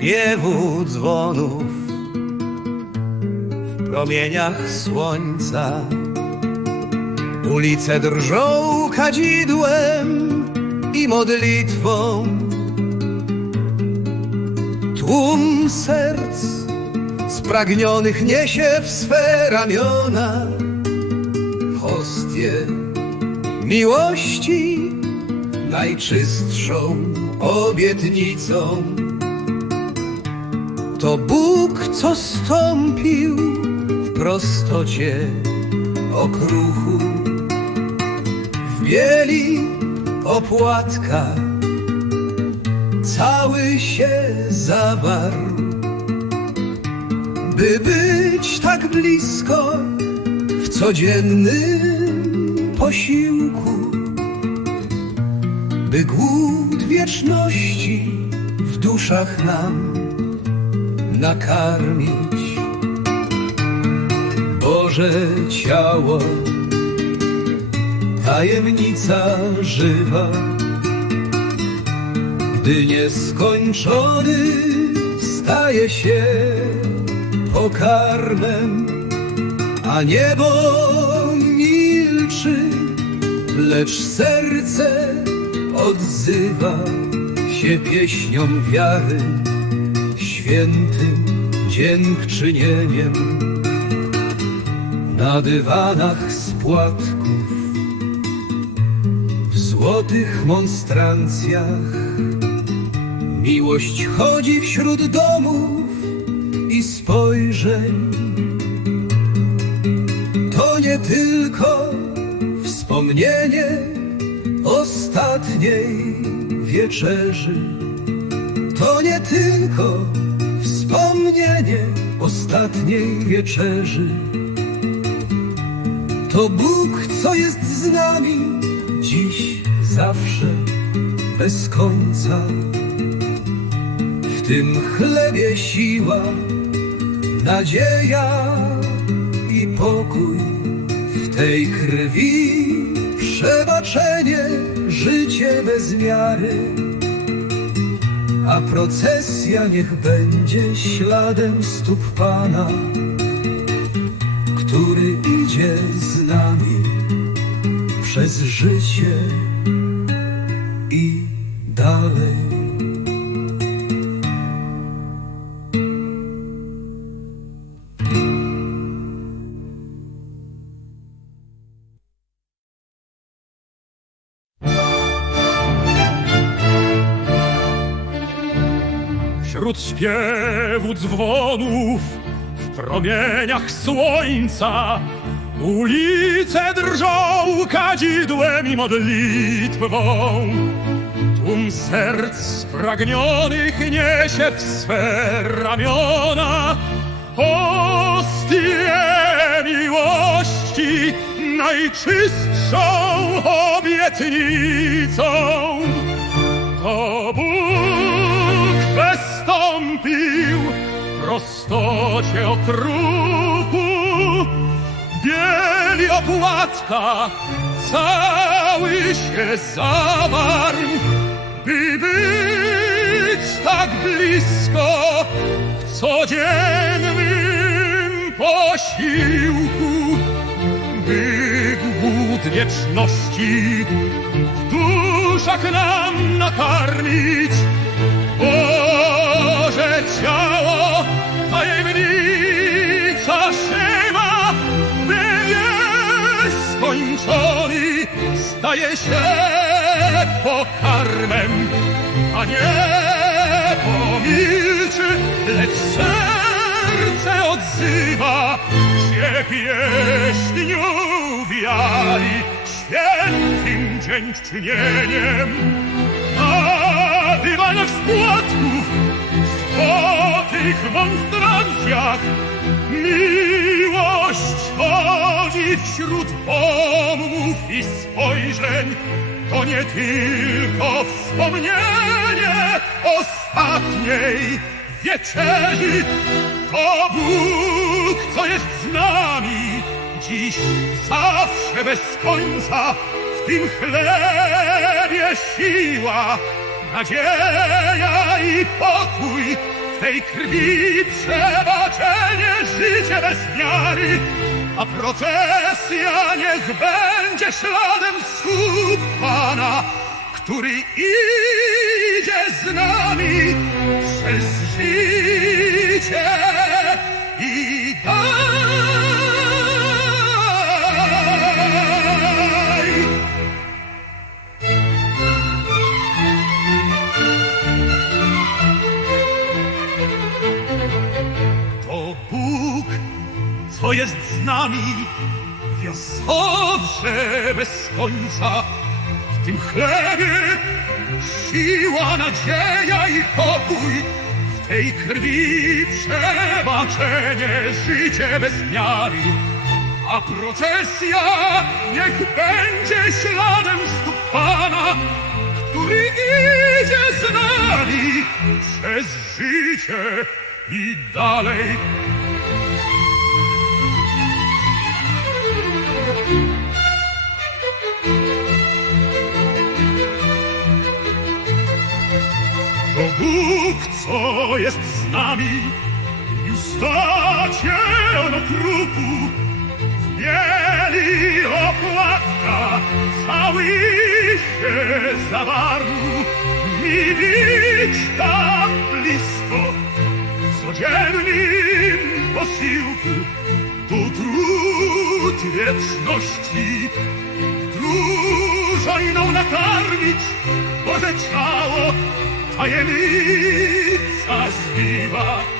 śpiewu dzwonów w promieniach słońca. Ulice drżą kadzidłem i modlitwą. Tłum serc spragnionych niesie w swe ramiona hostię miłości najczystszą obietnicą. To Bóg, co stąpił w prostocie okruchu, w bieli opłatka, cały się zawarł, by być tak blisko w codziennym posiłku, by głód wieczności w duszach nam nakarmić. Boże ciało, tajemnica żywa, gdy nieskończony staje się pokarmem, a niebo milczy, lecz serce odzywa się pieśnią wiary, świętym dziękczynieniem. Na dywanach z płatków, w złotych monstrancjach, miłość chodzi wśród domów i spojrzeń. To nie tylko wspomnienie ostatniej wieczerzy. To nie tylko wspomnienie ostatniej wieczerzy. To Bóg, co jest z nami dziś, zawsze, bez końca. W tym chlebie siła, nadzieja i pokój. W tej krwi przebaczenie, życie bez miary. A procesja niech będzie śladem stóp Pana, który idzie z nami przez życie Wśród śpiewu dzwonów, w promieniach słońca, ulice drżą kadzidłem i modlitwą. Tłum serc spragnionych niesie w swe ramiona hostię miłości, najczystszą obietnicą. To wystąpił w prostocie okruchu, bieli opłatka, cały się zawarł, by być tak blisko w codziennym posiłku, by głód wieczności w duszach nam nakarmić. Szyma, by nieskończony staje się pokarmem, a nie pomilczy, lecz serce odzywa się pieśnią wiary, świętym dziękczynieniem. Na dywanach z płatków, w złotych monstrancjach, miłość chodzi wśród pomów i spojrzeń. To nie tylko wspomnienie ostatniej wieczerzy, to Bóg, co jest z nami, dziś zawsze bez końca w tym chlebie siła, nadzieja i pokój, tej krwi przebaczenie, życie bez miary, a procesja niech będzie śladem stóp Pana, który idzie z nami przez życie nami, bez końca. W tym chlebie siła, nadzieja i pokój, w tej krwi przebaczenie, życie bez miary. A procesja niech będzie śladem stóp Pana, który idzie z nami przez życie i dalej. Jest z nami, już stacie ono trupu, w bieli opłatka, cały się zawarł, mi widź tak blisko, codziennym posiłku, tu trud wieczności, Dużo iną nakarmić Boże ciało Tajemnica 琵琶